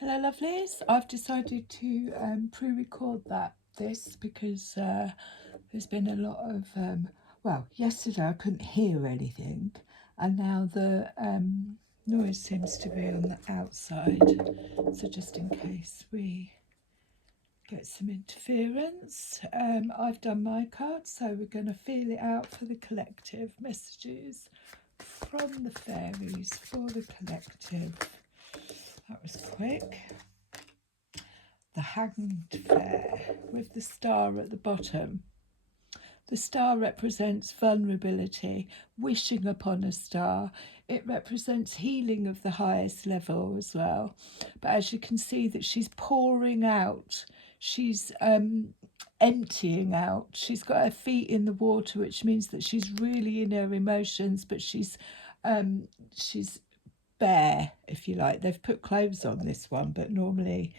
Hello lovelies, I've decided to pre-record this because there's been a lot of, well, yesterday I couldn't hear anything and now the noise seems to be on the outside, so just in case we get some interference, I've done my card, so we're going to feel it out for the collective messages from the fairies for the collective. That was quick. The Hanged Fair with the star at the bottom. The star represents vulnerability, wishing upon a star. It represents healing of the highest level as well. But as you can see that she's pouring out, she's emptying out. She's got her feet in the water, which means that she's really in her emotions, but she's bare, if you like. They've put clothes on this one, but normally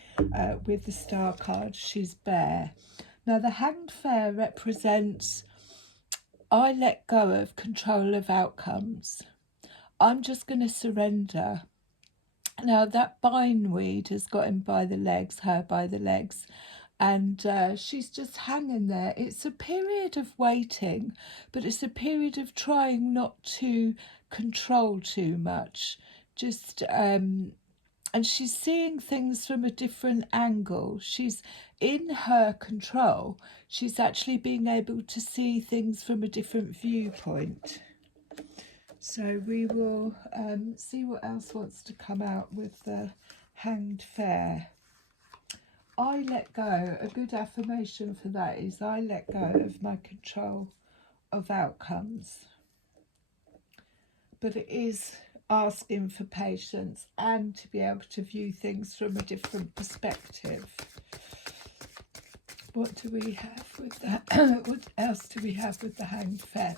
with the star card she's bare. Now the Hanged Fair represents I let go of control of outcomes. I'm just going to surrender. Now that bindweed has got him by the legs, her by the legs, and she's just hanging there. It's a period of waiting, but it's a period of trying not to control too much. Just and she's seeing things from a different angle. She's in her control. She's actually being able to see things from a different viewpoint. So we will see what else wants to come out with the Hanged Fair. I let go. A good affirmation for that is I let go of my control of outcomes. But it is asking for patience and to be able to view things from a different perspective. What do we have with that? What else do we have with the Hanged Fair?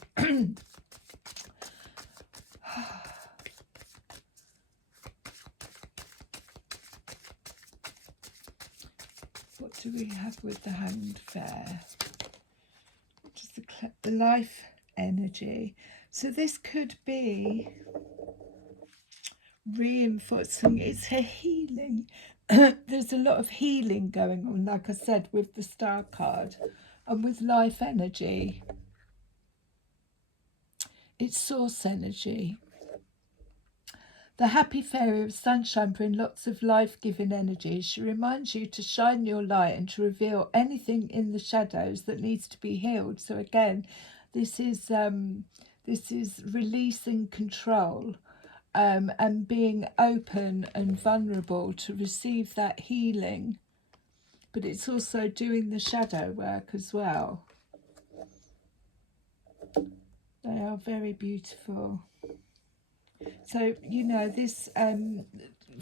What do we have with the Hanged Fair? Just the life energy. So this could be reinforcing, it's a healing. There's a lot of healing going on, like I said, with the star card and with life energy. It's source energy. The happy fairy of sunshine brings lots of life-giving energy. She reminds you to shine your light and to reveal anything in the shadows that needs to be healed. So again, this is releasing control. And being open and vulnerable to receive that healing. But it's also doing the shadow work as well. They are very beautiful. So, you know, this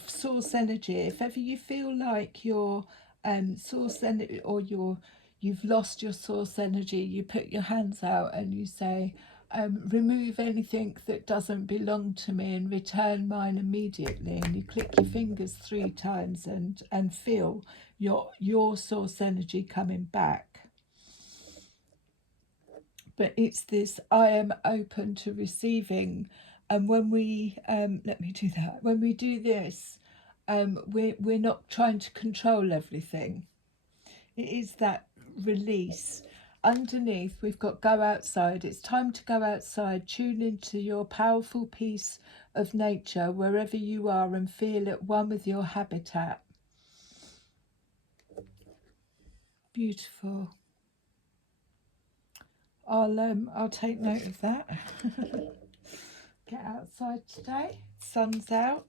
source energy, if ever you feel like your source energy or you've lost your source energy, you put your hands out and you say, remove anything that doesn't belong to me and return mine immediately, and you click your fingers 3 times and feel your source energy coming back. But it's this I am open to receiving, and when we let me do that, when we do this, we're not trying to control everything. It is that release. Underneath we've got go outside. It's time to go outside. Tune into your powerful piece of nature wherever you are and feel at one with your habitat. Beautiful. I'll take note of that. Get outside today. Sun's out.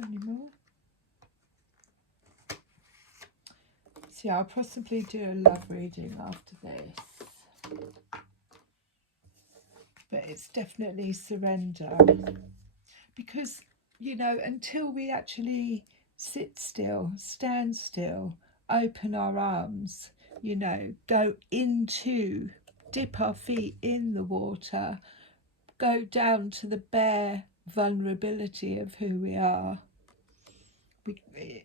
Anymore. So yeah, I'll possibly do a love reading after this. But it's definitely surrender. Because, you know, until we actually sit still, stand still, open our arms, you know, go into, dip our feet in the water, go down to the bare vulnerability of who we are.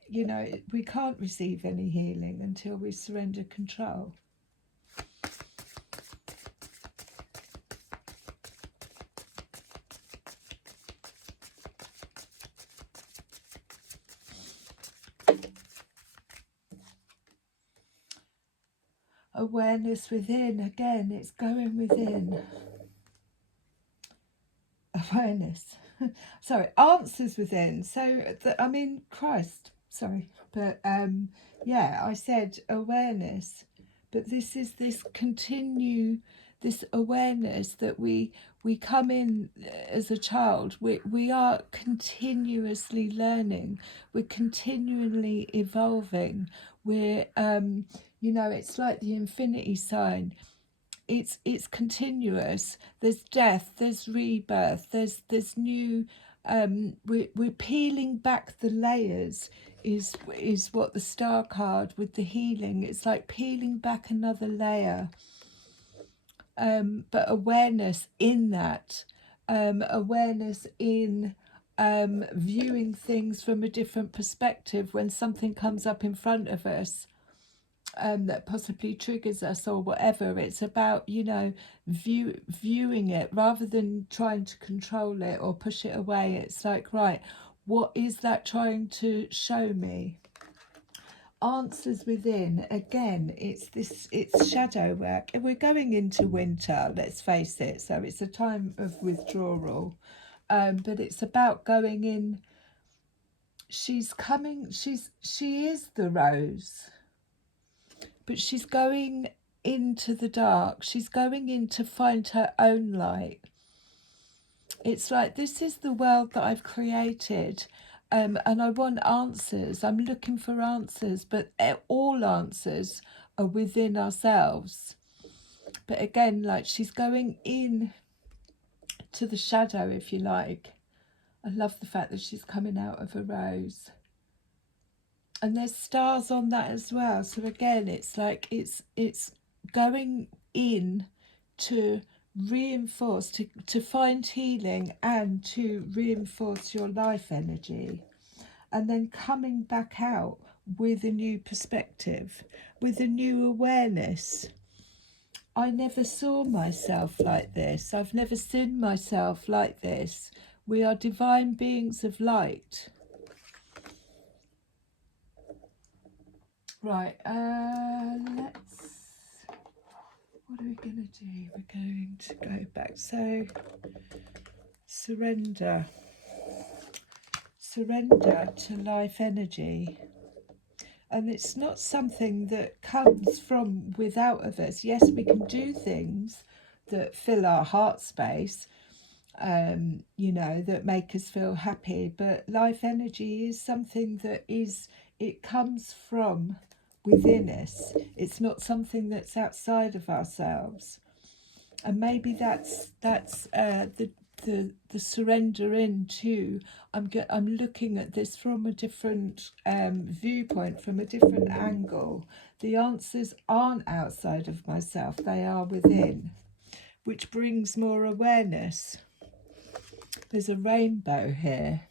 You know, we can't receive any healing until we surrender control. Awareness within, again, it's going within. Awareness. Sorry, answers within. So, I mean, Christ, sorry. But yeah, I said awareness. But this is this awareness that we come in as a child. We are continuously learning. We're continually evolving. We're, it's like the infinity sign. It's continuous. There's death, there's rebirth, there's new. We're peeling back the layers. Is what the star card with the healing. It's like peeling back another layer. But awareness in that, awareness in viewing things from a different perspective when something comes up in front of us. That possibly triggers us or whatever. It's about, viewing it rather than trying to control it or push it away. It's like, right, what is that trying to show me? Answers within, again, it's shadow work. We're going into winter, let's face it, so it's a time of withdrawal, but it's about going in. She is the rose, but she's going into the dark. She's going in to find her own light. It's like, this is the world that I've created, and I want answers. I'm looking for answers, but all answers are within ourselves. But again, like, she's going in to the shadow, if you like. I love the fact that she's coming out of a rose. And there's stars on that as well. So again, it's like it's going in to reinforce, to find healing and to reinforce your life energy, and then coming back out with a new perspective, with a new awareness. I never saw myself like this. I've never seen myself like this. We are divine beings of light. Right, what are we going to do? We're going to go back. So, surrender to life energy. And it's not something that comes from without of us. Yes, we can do things that fill our heart space, that make us feel happy. But life energy is something that it comes from within us. It's not something that's outside of ourselves. And maybe that's the surrender into. I'm looking at this from a different viewpoint, from a different angle. The answers aren't outside of myself, they are within, which brings more awareness. There's a rainbow here,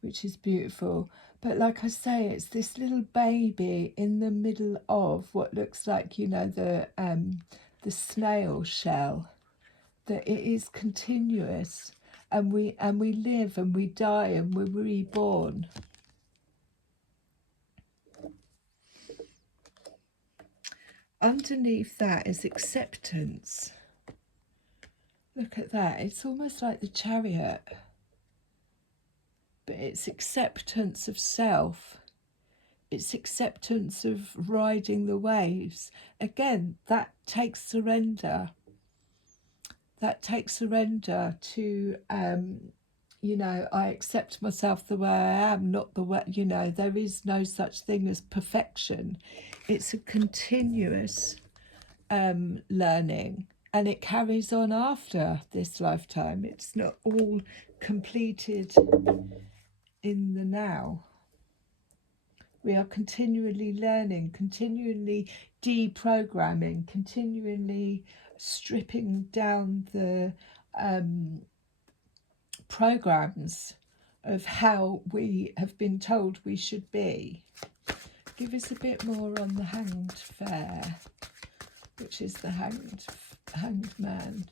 which is beautiful. But like I say, it's this little baby in the middle of what looks like, the snail shell. That it is continuous, and we live and we die and we're reborn. Underneath that is acceptance. Look at that. It's almost like the Chariot, but it's acceptance of self. It's acceptance of riding the waves. Again, that takes surrender. That takes surrender to, I accept myself the way I am, not the way, there is no such thing as perfection. It's a continuous learning, and it carries on after this lifetime. It's not all completed in the now. We are continually learning, continually deprogramming, continually stripping down the programs of how we have been told we should be. Give us a bit more on the Hanged Fair, which is the hanged man.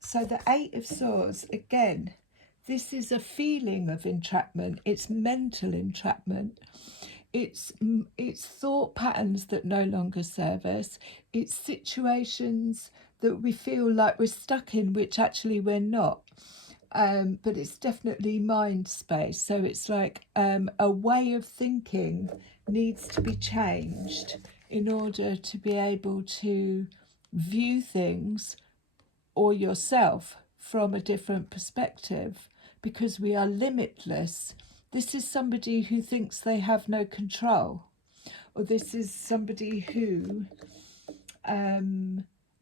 So the Eight of Swords, again, this is a feeling of entrapment. It's mental entrapment. it's thought patterns that no longer serve us. It's situations that we feel like we're stuck in, which actually we're not. But it's definitely mind space. So it's like a way of thinking needs to be changed in order to be able to view things or yourself from a different perspective, because we are limitless. This is somebody who thinks they have no control, or this is somebody who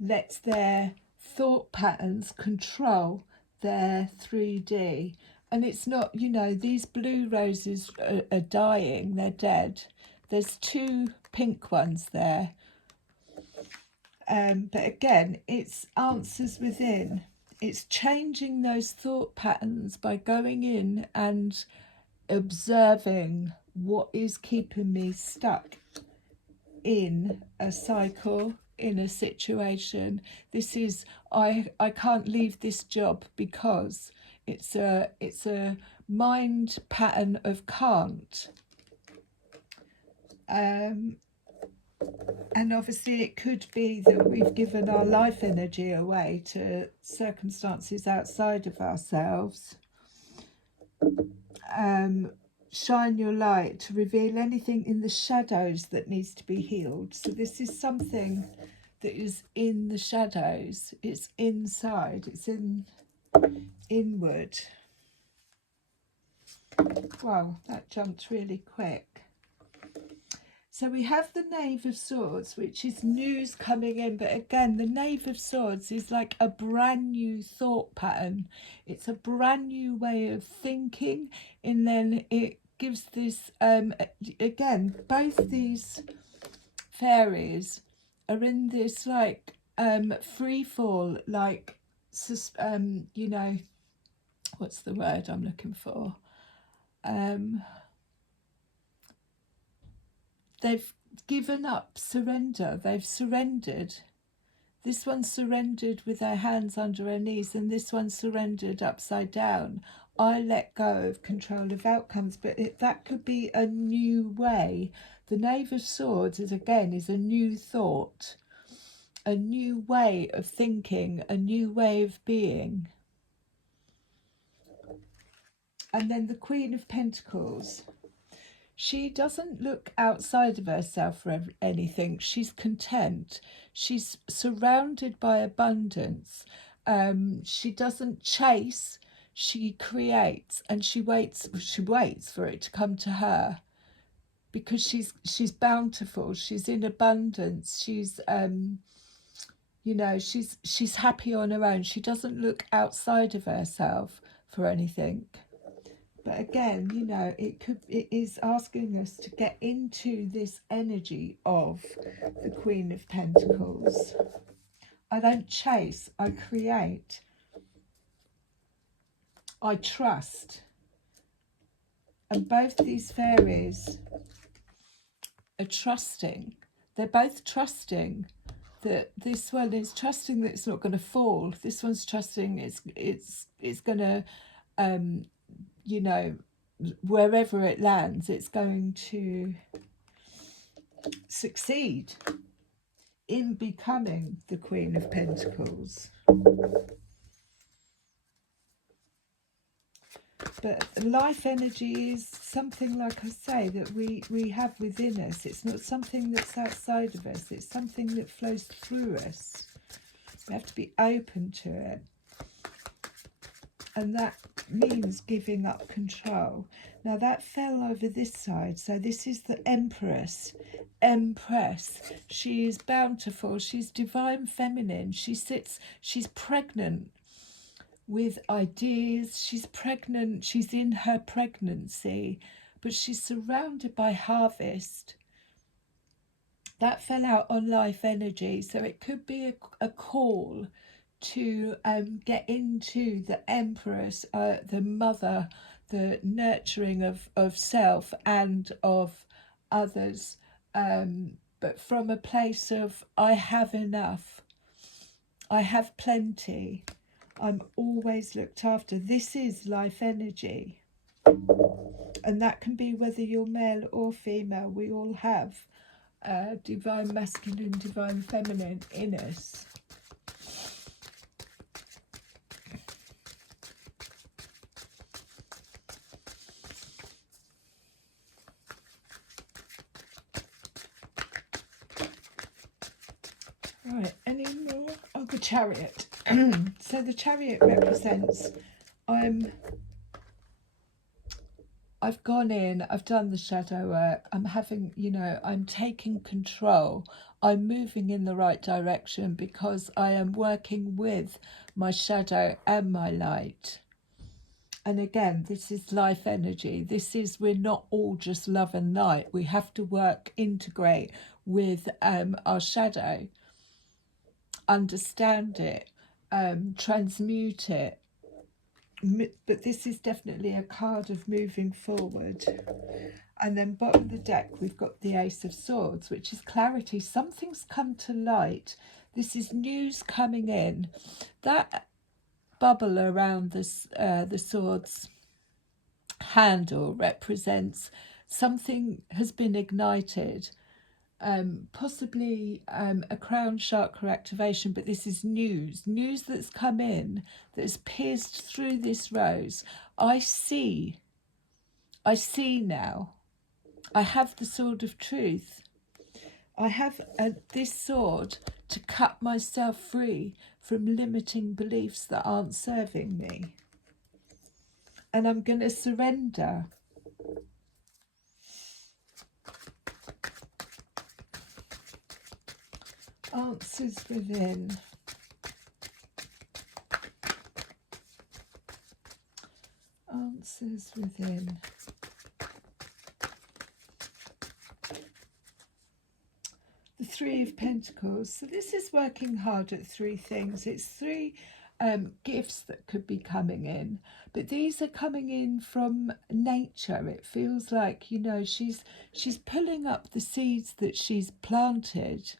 lets their thought patterns control their 3D. And it's not, you know, these blue roses are dying, they're dead. There's 2 pink ones there. But again, it's answers within. It's changing those thought patterns by going in and observing what is keeping me stuck in a cycle, in a situation. This is, I can't leave this job because it's a mind pattern of can't. And obviously it could be that we've given our life energy away to circumstances outside of ourselves. Shine your light to reveal anything in the shadows that needs to be healed. So this is something that is in the shadows. It's inside. It's inward. Wow, that jumped really quick. So we have the Knave of Swords, which is news coming in. But again, the Knave of Swords is like a brand new thought pattern. It's a brand new way of thinking. And then it gives this, again, both these fairies are in this like free fall, like, you know, what's the word I'm looking for? They've given up, surrender. They've surrendered. This one surrendered with her hands under her knees, and this one surrendered upside down. I let go of control of outcomes, but that could be a new way. The Knave of Swords is a new thought, a new way of thinking, a new way of being. And then the Queen of Pentacles. She doesn't look outside of herself for anything. She's content. She's surrounded by abundance. She doesn't chase. She creates, and she waits. She waits for it to come to her, because she's bountiful. She's in abundance. She's you know, she's happy on her own. She doesn't look outside of herself for anything. But again, you know, it is asking us to get into this energy of the Queen of Pentacles. I don't chase, I create. I trust. And both these fairies are trusting. They're both trusting that this one is trusting that it's not going to fall. This one's trusting it's going to you know, wherever it lands, it's going to succeed in becoming the Queen of Pentacles. But life energy is something, like I say, that we have within us. It's not something that's outside of us. It's something that flows through us. We have to be open to it. And that means giving up control. Now that fell over this side, so this is the Empress. Empress. She is bountiful. She's divine feminine. She's pregnant with ideas. She's pregnant. She's in her pregnancy, but she's surrounded by harvest. That fell out on life energy, so it could be a call to get into the Empress, the mother, the nurturing of self and of others, but from a place of I have enough, I have plenty, I'm always looked after. This is life energy. And that can be whether you're male or female. We all have divine masculine, divine feminine in us. Right, any more? Oh, the Chariot. So the Chariot represents I've gone in, I've done the shadow work, I'm having, I'm taking control. I'm moving in the right direction because I am working with my shadow and my light. And again, this is life energy. We're not all just love and light. We have to integrate with our shadow, understand it, transmute it. But this is definitely a card of moving forward. And then bottom of the deck, we've got the Ace of Swords, which is clarity. Something's come to light. This is news coming in. That bubble around the swords handle represents something has been ignited, possibly a crown chakra activation, but this is news that's come in, that has pierced through this rose. I see now. I have the sword of truth. I have this sword to cut myself free from limiting beliefs that aren't serving me. And I'm going to surrender. Answers within. Answers within. The Three of Pentacles. So this is working hard at three things. It's three gifts that could be coming in, but these are coming in from nature. It feels like, she's pulling up the seeds that she's planted,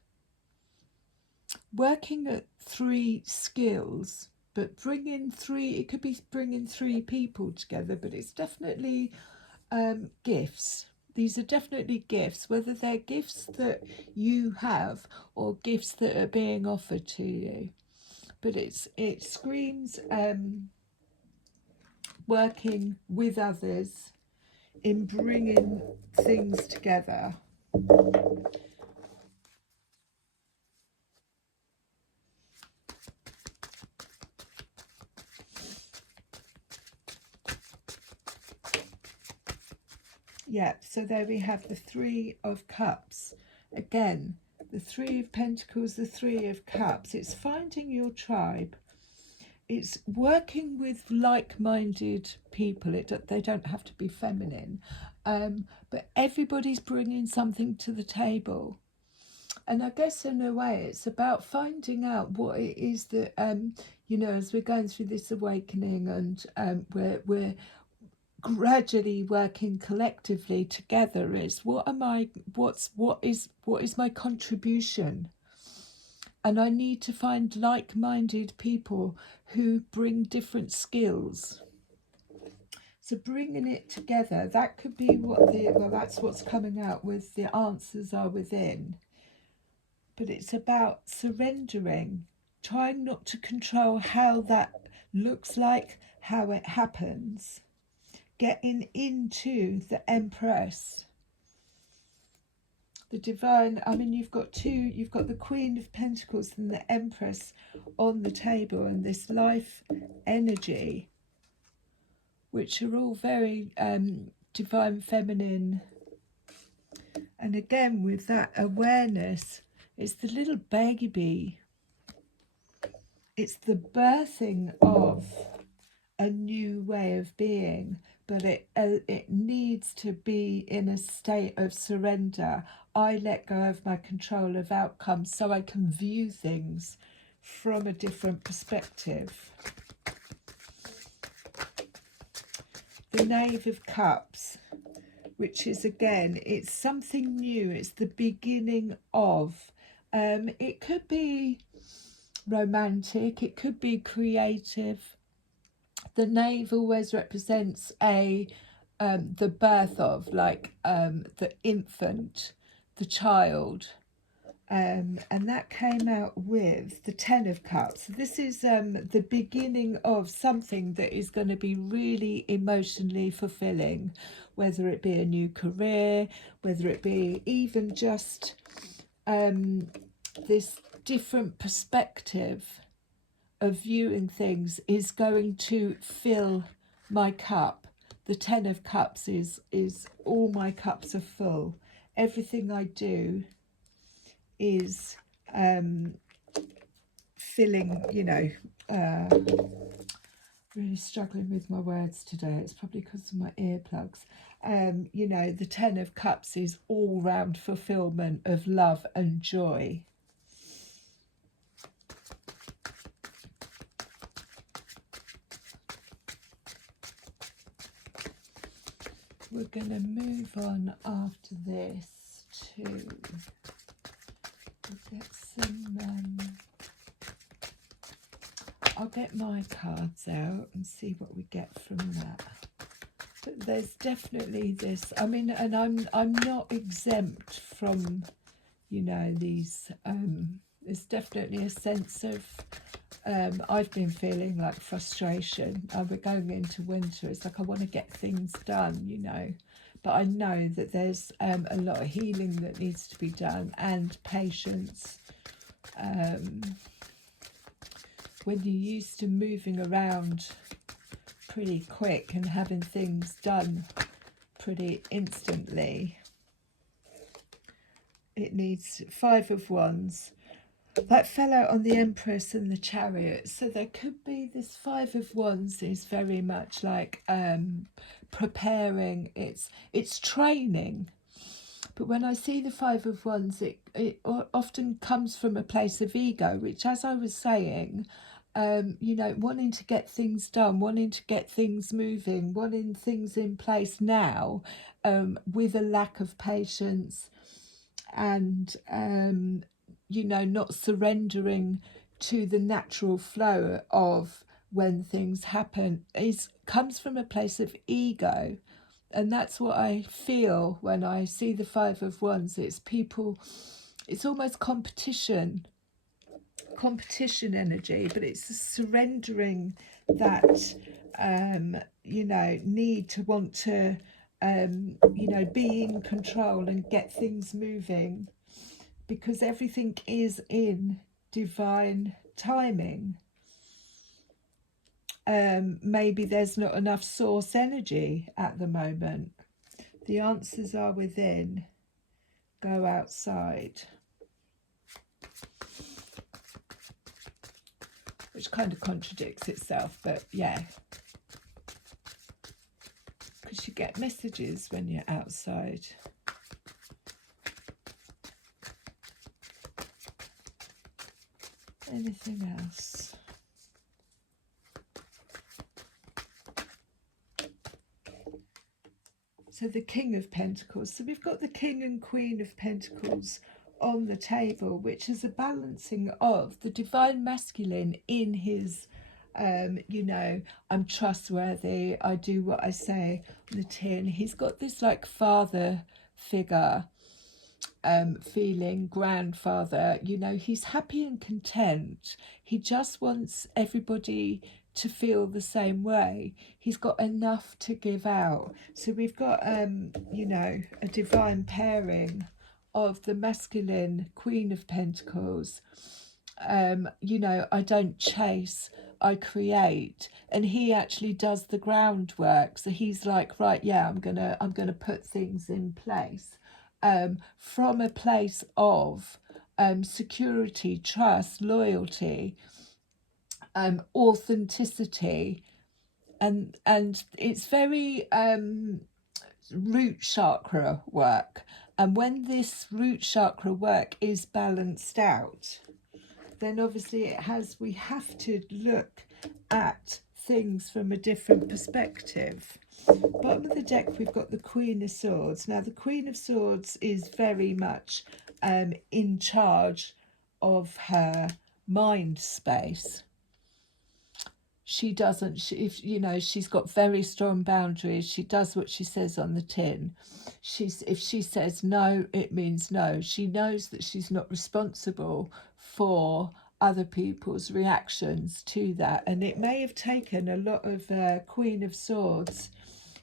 working at three skills, but it could be bringing three people together, but it's definitely gifts. These are definitely gifts, whether they're gifts that you have or gifts that are being offered to you. But it screams working with others in bringing things together. Yeah, so there we have the Three of Cups. Again, the Three of Pentacles, the Three of Cups. It's finding your tribe. It's working with like-minded people. They don't have to be feminine, but everybody's bringing something to the table. And I guess in a way, it's about finding out what it is that as we're going through this awakening, and we're gradually working collectively together. Is what is my contribution? And I need to find like-minded people who bring different skills. So bringing it together, that could be that's what's coming out with the answers are within. But it's about surrendering, trying not to control how that looks like, how it happens. Getting into the Empress. The divine, you've got the Queen of Pentacles and the Empress on the table, and this life energy, which are all very divine feminine. And again, with that awareness, it's the little baby. It's the birthing of a new way of being, but it needs to be in a state of surrender. I let go of my control of outcomes so I can view things from a different perspective. The Knave of Cups, which is, again, it's something new. It's the beginning of. It could be romantic. It could be creative. The Knave always represents a the birth of, like the infant, the child. And that came out with the Ten of Cups. This is the beginning of something that is going to be really emotionally fulfilling, whether it be a new career, whether it be even just this different perspective of viewing things is going to fill my cup. The Ten of Cups is all my cups are full. Everything I do is filling, really struggling with my words today. It's probably because of my earplugs. The Ten of Cups is all round fulfillment of love and joy. We're going to move on after this to get some. I'll get my cards out and see what we get from that. But there's definitely this. I mean, and I'm not exempt from, these. There's definitely a sense of. I've been feeling like frustration. We're going into winter. It's like I want to get things done, but I know that there's a lot of healing that needs to be done and patience. When you're used to moving around pretty quick and having things done pretty instantly, it needs Five of Wands. That fell out on the Empress and the Chariot. So there could be this Five of Wands is very much like preparing. It's training. But when I see the Five of Wands, it often comes from a place of ego, which, as I was saying, wanting to get things done, wanting to get things moving, wanting things in place now, with a lack of patience and not surrendering to the natural flow of when things happen comes from a place of ego. And that's what I feel when I see the Five of Wands. It's people, it's almost competition energy, but it's surrendering that need to want to be in control and get things moving, because everything is in divine timing. Maybe there's not enough source energy at the moment. The answers are within. Go outside. Which kind of contradicts itself, but yeah. Because you get messages when you're outside. Anything else? So the King of Pentacles. So we've got the King and Queen of Pentacles on the table, which is a balancing of the divine masculine in his, I'm trustworthy, I do what I say on the tin. He's got this like father figure, feeling, grandfather, he's happy and content. He just wants everybody to feel the same way. He's got enough to give out. So we've got a divine pairing of the masculine Queen of Pentacles. I don't chase, I create, and he actually does the groundwork. So he's like, right, yeah, I'm gonna put things in place from a place of security, trust, loyalty, authenticity, and it's very root chakra work. And when this root chakra work is balanced out, then obviously we have to look at things from a different perspective. Bottom of the deck, we've got the Queen of Swords. Now, the Queen of Swords is very much in charge of her mind space. she doesn't, if you know, she's got very strong boundaries. She does what she says on the tin. If she says no, it means no. She knows that she's not responsible for other people's reactions to that, and it may have taken a lot of Queen of Swords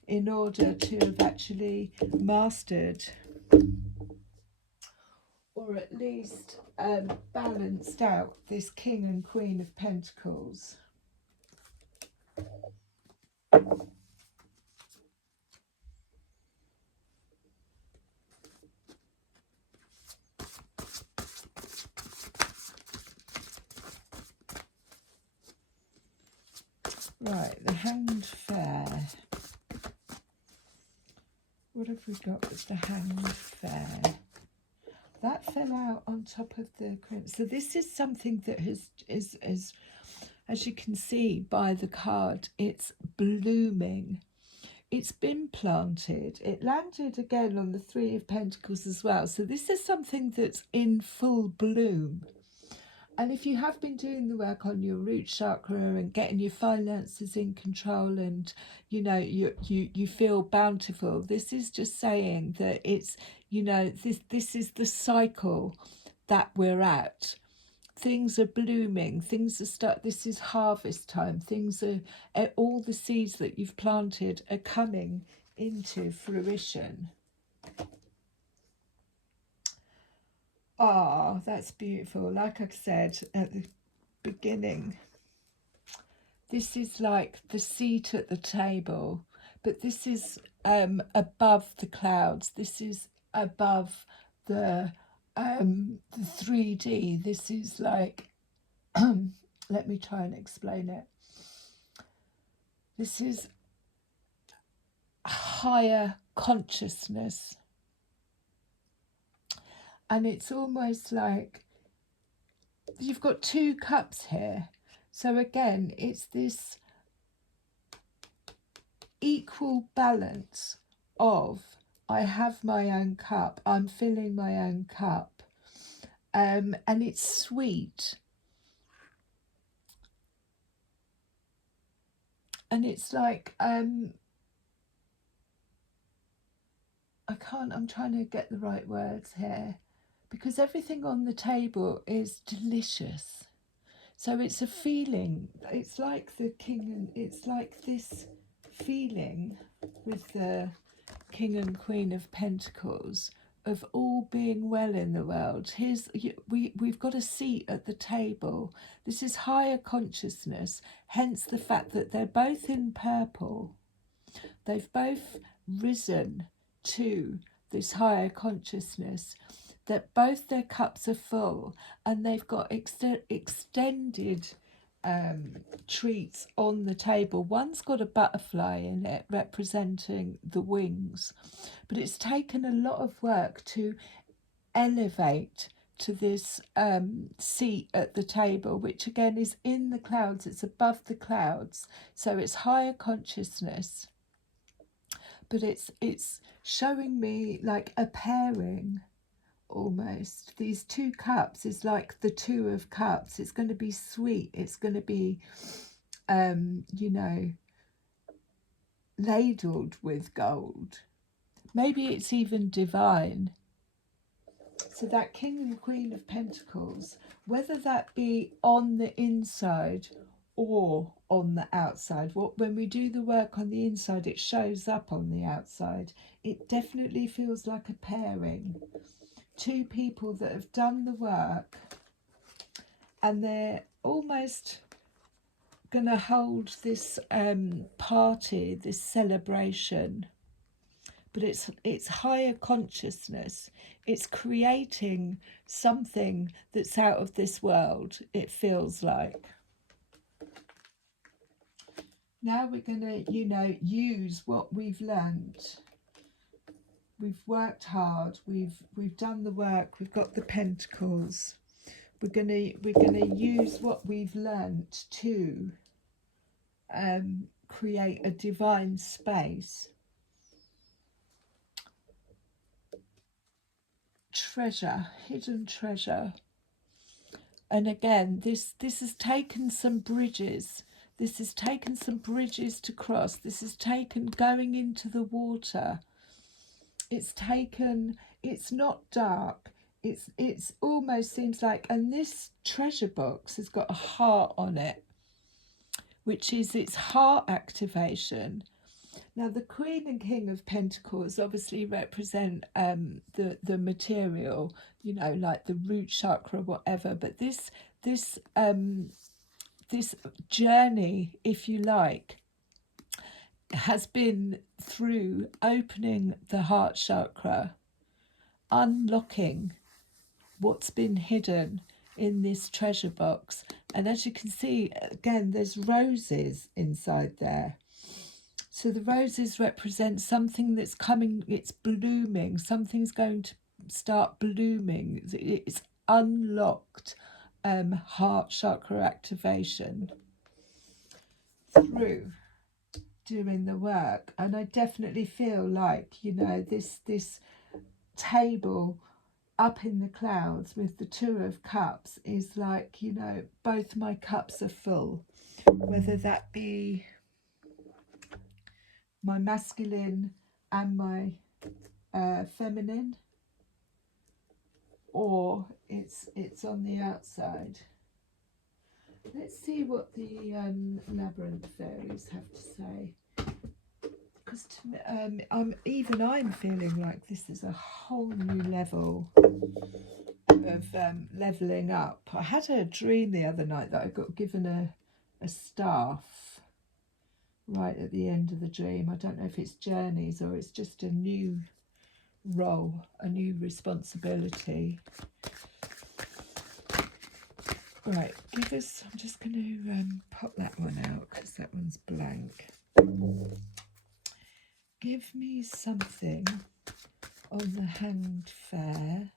in order to have actually mastered, or at least balanced out, this King and Queen of Pentacles. Right, the Hanged Fair. What have we got with the Hanged Fair? That fell out on top of the crimson. So this is something that is as you can see by the card, it's blooming. It's been planted. It landed again on the Three of Pentacles as well. So this is something that's in full bloom. And if you have been doing the work on your root chakra and getting your finances in control, and you know you feel bountiful, this is just saying that it's, you know, this is the cycle that we're at. Things are blooming, things are this is harvest time. Things are, all the seeds that you've planted are coming into fruition. Ah, that's beautiful. Like I said at the beginning, this is like the seat at the table, but this is above the clouds. This is above the 3D. This is like, let me try and explain it. This is higher consciousness. And it's almost like you've got two cups here. So again, it's this equal balance of, I have my own cup, I'm filling my own cup, and it's sweet. And it's like, I'm trying to get the right words here, because everything on the table is delicious. So it's a feeling, it's like the king, and it's like this feeling with the King and Queen of Pentacles of all being well in the world. We've got a seat at the table. This is higher consciousness, hence the fact that they're both in purple. They've both risen to this higher consciousness, that both their cups are full, and they've got extended treats on the table. One's got a butterfly in it representing the wings, but it's taken a lot of work to elevate to this seat at the table, which again is in the clouds. It's above the clouds, so it's higher consciousness, but it's showing me like a pairing. Almost, these two cups is like the Two of Cups. It's going to be sweet, it's going to be you know, ladled with gold. Maybe it's even divine. So that King and Queen of Pentacles, whether that be on the inside or on the outside, when we do the work on the inside, it shows up on the outside. It definitely feels like a pairing. Two people that have done the work, and they're almost going to hold this party, this celebration, but it's higher consciousness. It's creating something that's out of this world, it feels like. Now we're going to, you know, use what we've learnt. We've worked hard, we've done the work, we've got the pentacles. We're gonna use what we've learnt to create a divine space. Treasure, hidden treasure. And again, this has taken some bridges. This has taken some bridges to cross. This has taken going into the water. It's taken, it's not dark. It's almost seems like, and this treasure box has got a heart on it, which is its heart activation. Now, the Queen and King of Pentacles obviously represent the material, you know, like the root chakra, whatever. But this journey, if you like, has been through opening the heart chakra, unlocking what's been hidden in this treasure box. And as you can see, again, there's roses inside there. So the roses represent something that's coming, it's blooming, something's going to start blooming. It's unlocked heart chakra activation through doing the work. And I definitely feel like, you know, this table up in the clouds with the Two of Cups is like, you know, both my cups are full, whether that be my masculine and my feminine, or it's on the outside. Let's see what the labyrinth fairies have to say, because I'm feeling like this is a whole new level of leveling up. I had a dream the other night that I got given a staff right at the end of the dream. I don't know if it's journeys or it's just a new role, a new responsibility. Right, give us, I'm just going to pop that one out because that one's blank. Give me something on the Hanged Fair,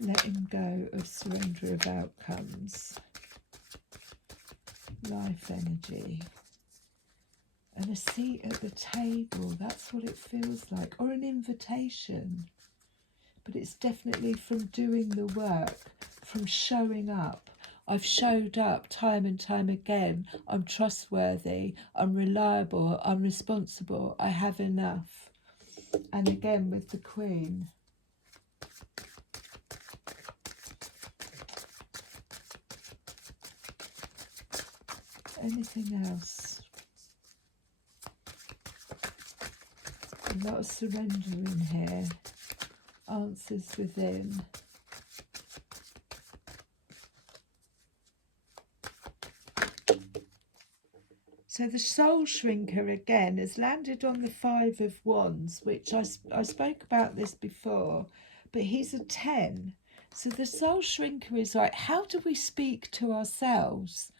letting go of surrender of outcomes, life energy, and a seat at the table. That's what it feels like, or an invitation. But it's definitely from doing the work, from showing up. I've showed up time and time again. I'm trustworthy, I'm reliable, I'm responsible, I have enough. And again with the Queen. Anything else? A lot of surrender in here. Answers within. So the Soul Shrinker again has landed on the Five of Wands, which I spoke about this before, but he's a 10. So the Soul Shrinker is like, how do we speak to ourselves?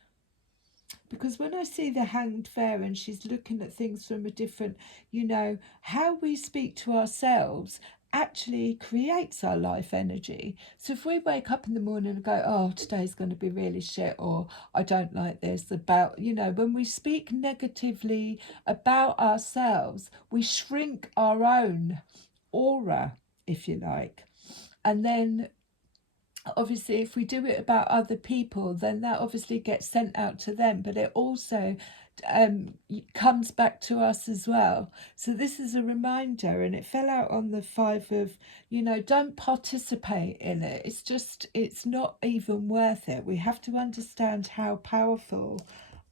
Because when I see the Hanged Fair and she's looking at things from a different, you know, how we speak to ourselves actually creates our life energy. So if we wake up in the morning and go, oh, today's going to be really shit, or I don't like this, about, you know, when we speak negatively about ourselves, we shrink our own aura, if you like. And then obviously if we do it about other people, then that obviously gets sent out to them, but it also comes back to us as well. So this is a reminder, and it fell out on the Five of, you know, don't participate in it. It's just, it's not even worth it. We have to understand how powerful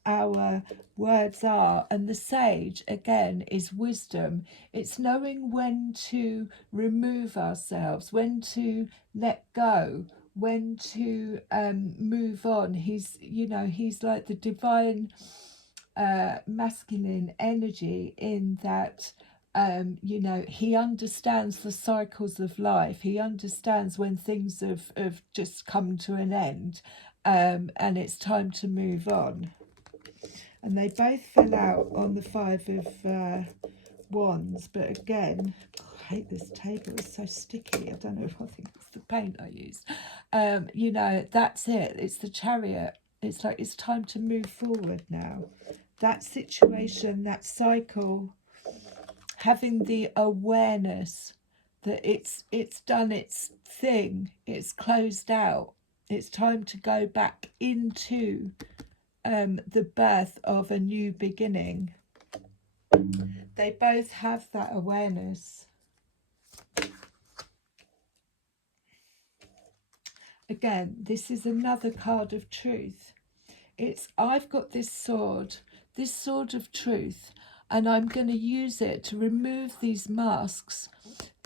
our words are. And the sage again is wisdom. It's knowing when to remove ourselves, when to let go, when to move on. He's, you know, he's like the divine masculine energy in that you know, he understands the cycles of life. He understands when things have just come to an end and it's time to move on. And they both fell out on the Five of Wands, but again, I hate this table, it's so sticky. I don't know if I think it's the paint I use. You know, that's it, it's the Chariot. It's like, it's time to move forward now. That situation, that cycle, having the awareness that it's done its thing, it's closed out, it's time to go back into the birth of a new beginning. They both have that awareness. Again, this is another card of truth. It's, I've got this sword of truth, and I'm going to use it to remove these masks.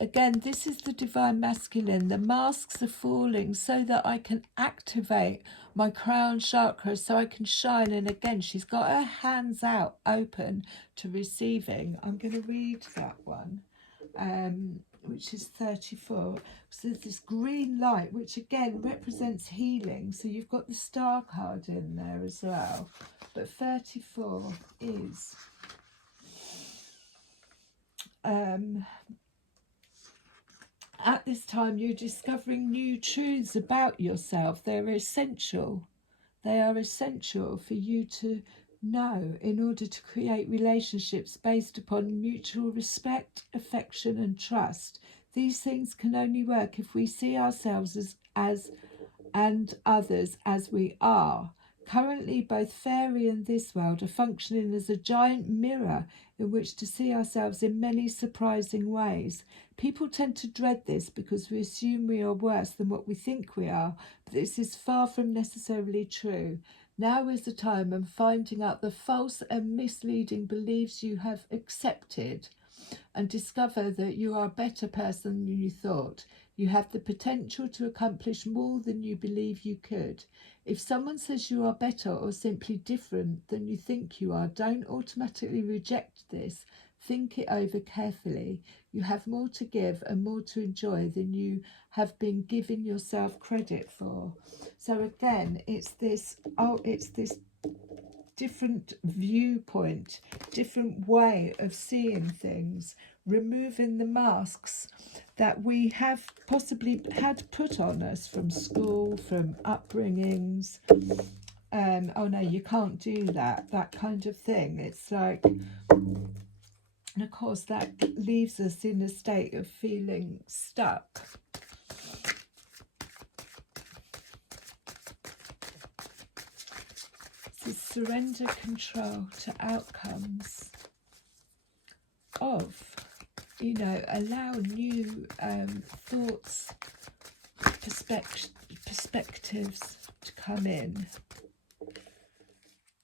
Again, this is the divine masculine. The masks are falling so that I can activate my crown chakra, so I can shine. And again, she's got her hands out open to receiving. I'm going to read that one, which is 34. So there's this green light, which again represents healing. So you've got the star card in there as well. But 34 is at this time you're discovering new truths about yourself. They're essential. They are essential for you to know in order to create relationships based upon mutual respect, affection and trust. These things can only work if we see ourselves as and others as we are. Currently, both fairy and this world are functioning as a giant mirror in which to see ourselves in many surprising ways. People tend to dread this because we assume we are worse than what we think we are, but this is far from necessarily true. Now is the time of finding out the false and misleading beliefs you have accepted and discover that you are a better person than you thought. You have the potential to accomplish more than you believe you could. If someone says you are better or simply different than you think you are, don't automatically reject this. Think it over carefully. You have more to give and more to enjoy than you have been giving yourself credit for. So again, it's this different viewpoint, different way of seeing things, removing the masks that we have possibly had put on us from school, from upbringings. Oh no, you can't do that kind of thing. It's like, and of course that leaves us in a state of feeling stuck. So surrender control to outcomes of, you know, allow new thoughts, perspectives to come in.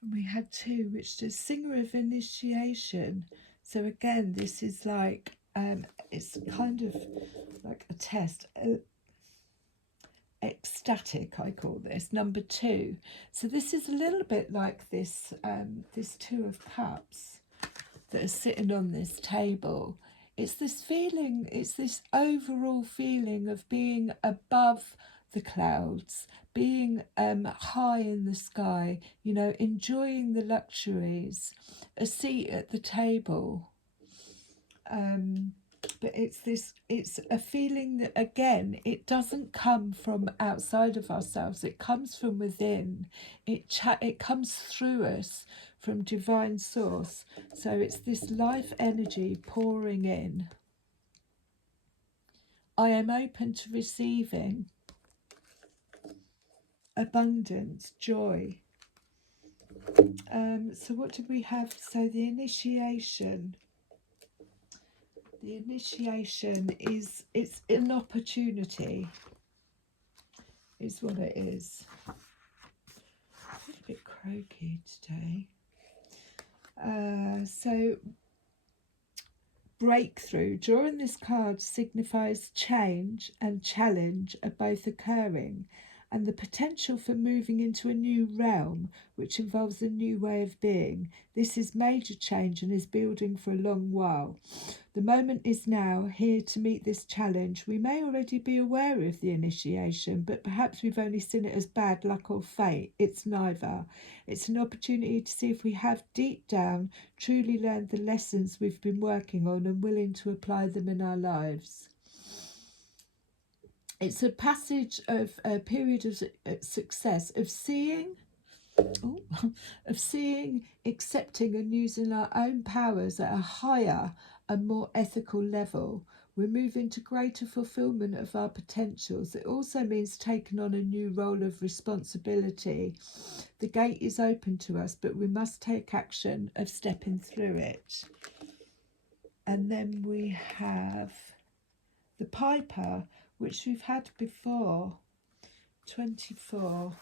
And we had two, which is singer of initiation. So again, this is like, it's kind of like a test. Ecstatic, I call this, number 2. So this is a little bit like this, this 2 of cups that are sitting on this table. It's this feeling, it's this overall feeling of being above the clouds, being high in the sky, you know, enjoying the luxuries, a seat at the table. But it's a feeling that, again, it doesn't come from outside of ourselves. It comes from within. It comes through us from divine source. So it's this life energy pouring in. I am open to receiving abundance, joy. So what did we have? So the initiation. The initiation is, it's an opportunity, is what it is. I'm a bit croaky today. So breakthrough. Drawing this card signifies change and challenge are both occurring, and the potential for moving into a new realm, which involves a new way of being. This is major change and is building for a long while. The moment is now here to meet this challenge. We may already be aware of the initiation, but perhaps we've only seen it as bad luck or fate. It's neither. It's an opportunity to see if we have deep down truly learned the lessons we've been working on and willing to apply them in our lives. It's a passage of a period of success, of seeing, accepting and using our own powers at a higher and more ethical level. We're moving to greater fulfillment of our potentials. It also means taking on a new role of responsibility. The gate is open to us, but we must take action of stepping through it. And then we have the Piper, which we've had before, 24.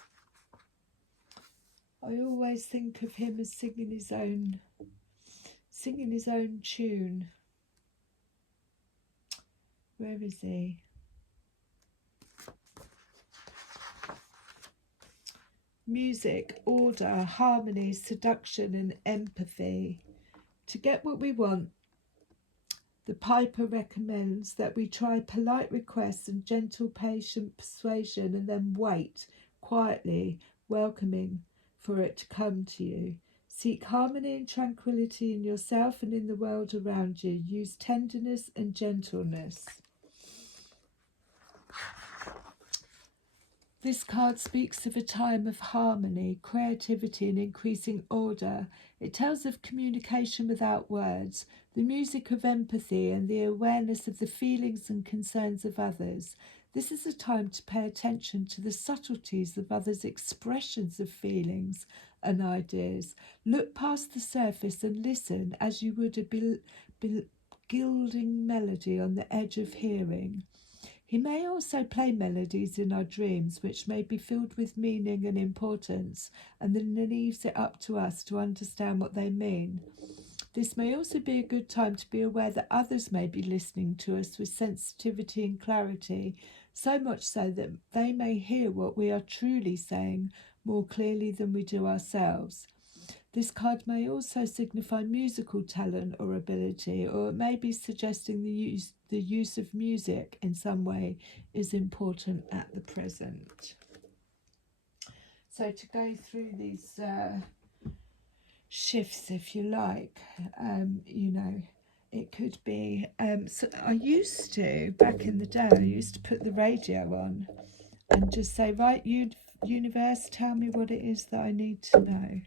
I always think of him as singing his own tune. Where is he? Music, order, harmony, seduction and empathy. To get what we want, the Piper recommends that we try polite requests and gentle, patient persuasion, and then wait quietly, welcoming for it to come to you. Seek harmony and tranquility in yourself and in the world around you. Use tenderness and gentleness. This card speaks of a time of harmony, creativity and increasing order. It tells of communication without words, the music of empathy and the awareness of the feelings and concerns of others. This is a time to pay attention to the subtleties of others' expressions of feelings and ideas. Look past the surface and listen as you would a gilding melody on the edge of hearing. He may also play melodies in our dreams which may be filled with meaning and importance, and then leaves it up to us to understand what they mean. This may also be a good time to be aware that others may be listening to us with sensitivity and clarity, so much so that they may hear what we are truly saying more clearly than we do ourselves. This card may also signify musical talent or ability, or it may be suggesting the use of music in some way is important at the present. So to go through these shifts, if you like, it could be, so I used to, back in the day, I used to put the radio on and just say, right, universe, tell me what it is that I need to know.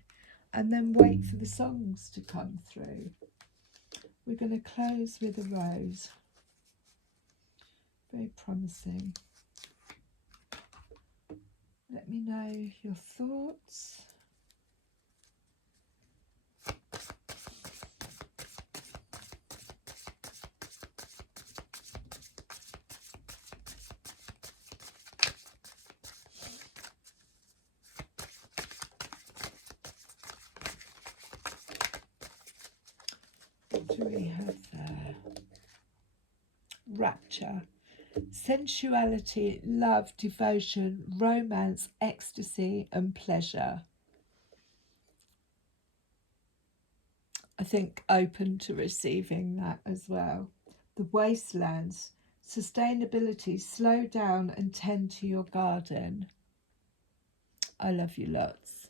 And then wait for the songs to come through. We're going to close with a rose. Very promising. Let me know your thoughts. What do we have there? Rapture. Sensuality, love, devotion, romance, ecstasy and pleasure. I think open to receiving that as well. The wastelands. Sustainability, slow down and tend to your garden. I love you lots.